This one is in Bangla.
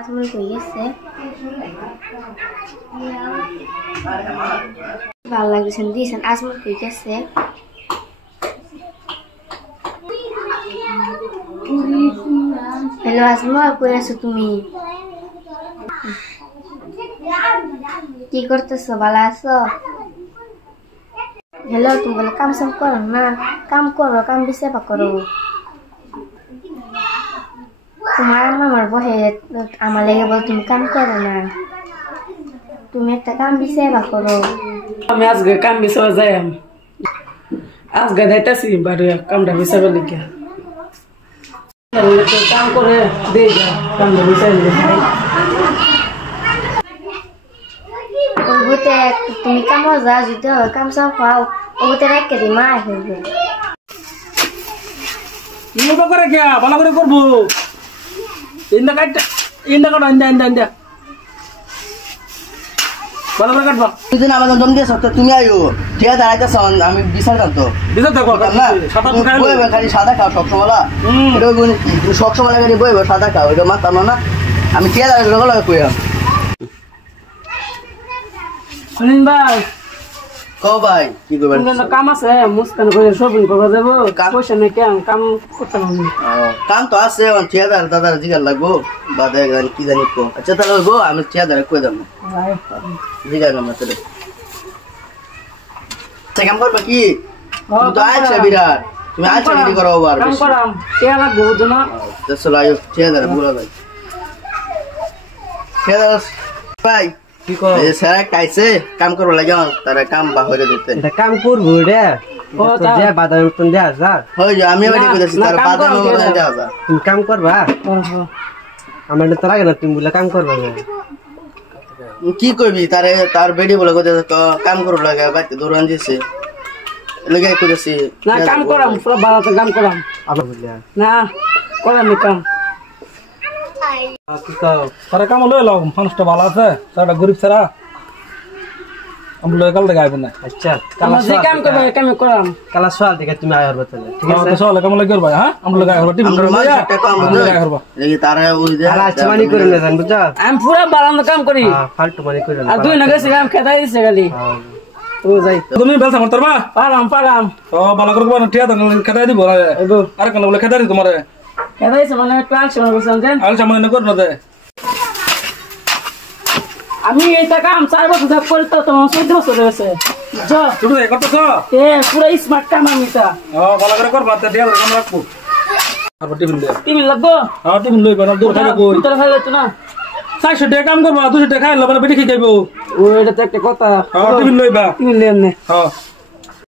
আজমল কই গেছে ভালো লাগছে দিয়েছেন আজমল কই গেছে হ্যালো আজমল কই আছো তুমি কি করতেছো ভালো আছো হ্যালো তুমি বলে কাম সাম করো না কাম করো কাম বেশি করো তোমার মামার বহে আমার লেগে বল তুমি কাম করো না তুমি একটা কাম বেশি করো আমি আজকে কাম বেশি যাই আজকে যাইতেছি বাড়ি কামটা বেশি লিখে কাম করে দিয়ে যা কামটা বেশি ওগুতে তুমি কামো যা যদি কাম সব পাও ওগুতে রেখে দি মা হইবে ইন্দা করে কে ভালো করে করব ইন্দা কাটটা ইন্দা ভালো করে কাটবা তুই আমাদের দম দিয়ে সত্য তুমি আইও ঠিক আছে আইতাছ আমি বিচার জানতো বিচার দেখো না খালি সাদা খাও সবসময় এটা তুমি সবসময় লাগে বইবে সাদা খাও এটা মাতাম না আমি ঠিক আছে লগে কইয়া শুনিন ভাই কও ভাই কি করবেন কাম আছে মুস্কান করে শপিং করবা যাব পয়সা নেই কেন কাম করতে হবে কাম তো আছে ঠিক আছে দাদা জিগার লাগবো বাদে কি জানি কো আচ্ছা তাহলে গো আমি ঠিক আছে কই দাম জিগার না তাহলে কাম করবা কি তুমি তো আইছ বিরাট তুমি আইছ কি করো বার কাম করাম কে লাগবো না তো চলো আইও ঠিক আছে বুলা ভাই ঠিক আছে ভাই কি কর এই স্যার কাইছে কাম করব লাগা তারা কাম বাহিরে দিতে এটা কাম করব রে ও তা যে বাদাম কোন দে যা হই যে আমি বাড়ি কইতাছি তার বাদাম কোন দে যা তুমি কাম করবা আমার তো লাগে না তুমি বলে কাম করবা কি কইবি তারে তার বেডি বলে কইতে তো কাম করব লাগা বাইতে দৌড়ান দিছে লগাই কইতাছি না কাম করাম পুরো বাড়াতে কাম করাম আবার বলিয়া না করাম কাম কি কও তারা কাম লই লাও মানুষটা ভালো আছে তারা গরিব ছাড়া আমি লই কাল দেখাইব না আচ্ছা কাম যে কাম করবে কাম করাম কালা সওয়াল দেখে তুমি আয়ার বতলে ঠিক আছে সওয়াল কাম লই করবা হ্যাঁ আমরা লাগাই হবো টিম একটা কাম করব লাগি তারা ওই যে আর আচ্ছা মানি করে না জান বুঝা আমি পুরো বারান্দা কাম করি ফালতু মানি করে না আর দুই নগে কাম খেদাই দিছে খালি ও যাই তুমি বেলসা করতবা পারাম ও ভালো করে কোন ঠিয়া দান খেদাই দিব আর কোন বলে খেদাই তোমারে খেদাইছে মানে প্ল্যান শুরু করছেন দেন আল সামনে কর না দে আমি এইটা কাম 4 বছর ধরে করতে তোমার 14 বছর হয়েছে যা তুমি করতেছ এ পুরো স্মার্ট কাম আমি তা ও ভালো করে করবা তে দিয়া কাম রাখবো আর টিফিন লাগবো হ্যাঁ টিফিন লইবা না দূর খাইবো ভিতরে খাইলে তো না 400 টাকা কাম করবা 200 টাকা খাইলে বলে বেটি খাইবো ও এটা তো একটা কথা হ্যাঁ টিফিন লইবা টিফিন লেন নে হ্যাঁ